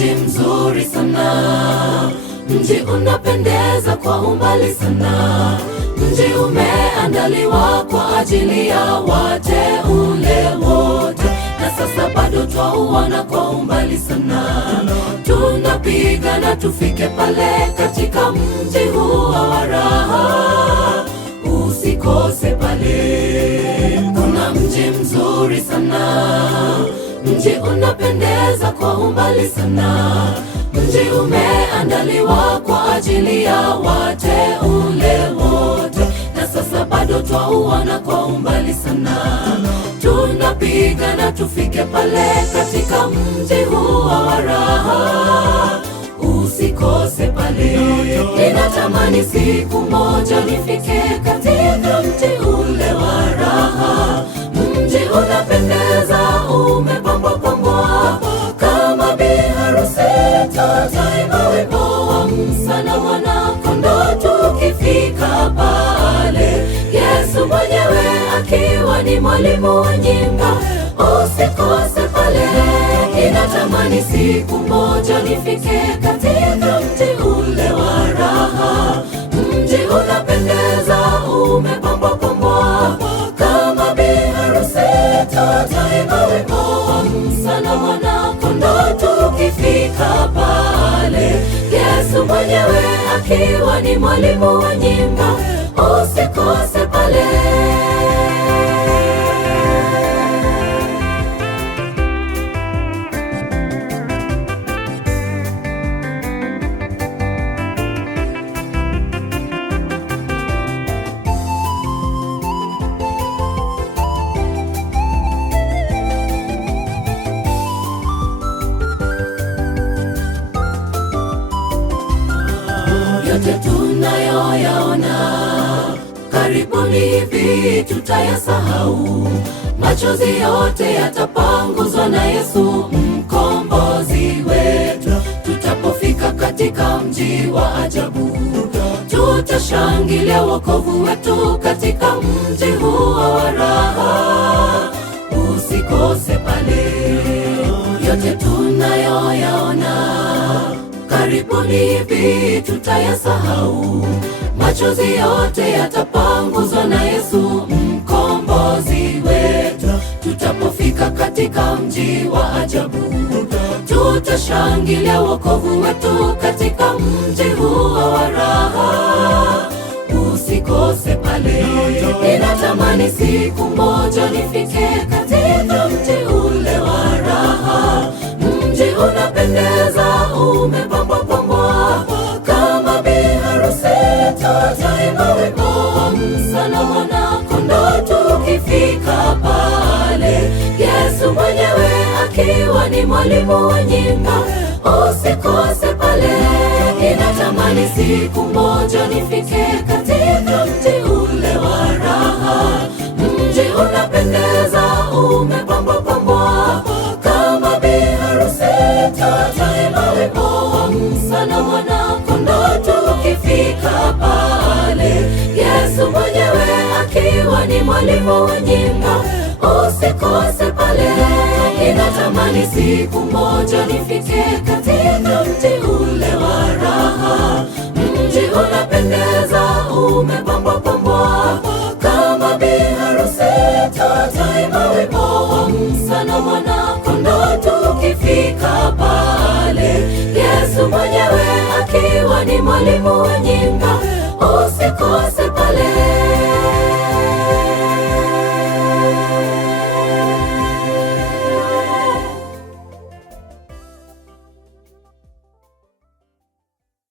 mji mzuri sana, mji unapendeza kwa umbali sana, mji umeandaliwa kwa ajili ya wateule wote, na sasa bado twauona kwa umbali sana. Tunapigana tufike pale katika mji huu wa raha, usikose pale. Kuna mji mzuri sana, mji unapendeza kwa umbali sana, mji umeandaliwa kwa ajili ya wateule wote, na sasa bado twauona kwa umbali sana. Tunapigana tufike pale katika mji huu wa raha, usikose pale. Ninatamani siku moja nifike katika mji ule wa raha, mji unapendeza, umepambwa kama biharusi. Tutaimba wimbo wa Musa na Mwana-Kondoo tukifika pale, Yesu mwenyewe akiwa ni mwalimu wa nyimbo. Usikose pale. Ninatamani siku moja nifike katika mji ule wa raha, mji unapendeza, umepambwa kama biharusi. Tutaimba wimbo wa Musa na Mwana-Kondoo tukifika pale, Yesu mwenyewe akiwa ni mwalimu wa nyimbo. Usikose pale. Yote tunayoyaona karibuni hivi tutayasahau, machozi yote yatapanguzwa na Yesu mkombozi wetu. Tutapofika katika mji wa ajabu, tutashangilia wokovu wetu katika mji huu wa raha, usikose pale. Yote tunayoyaona karibuni hivi tutayasahau, machozi yote yatapanguzwa na Yesu mkombozi wetu. Tutapofika katika mji wa ajabu, tutashangilia wokovu wetu katika mji huu wa raha, usikose pale. Ninatamani siku moja nifike katika mji ule wa raha, mji unapendeza, umepambwa kama biharusi. Tutaimba wimbo wa Musa na Mwana-Kondoo tukifika pale, Yesu mwenyewe akiwa ni mwalimu wa nyimbo. Usikose pale. Ninatamani siku moja nifike katika mji ule wa raha, mji unapendeza, umepambwa kama biharusi. Tutaimba wimbo wa Musa na Mwana-Kondoo tukifika pale, Yesu mwenyewe akiwa ni mwalimu wa nyimbo. Usikose pale. Ninatamani siku moja nifike katika mji ule wa raha, mji unapendeza, umepambwa kama biharusi. Tutaimba wimbo wa Musa na Mwana-Kondoo tukifika pale, Yesu mwenyewe akiwa ni mwalimu wa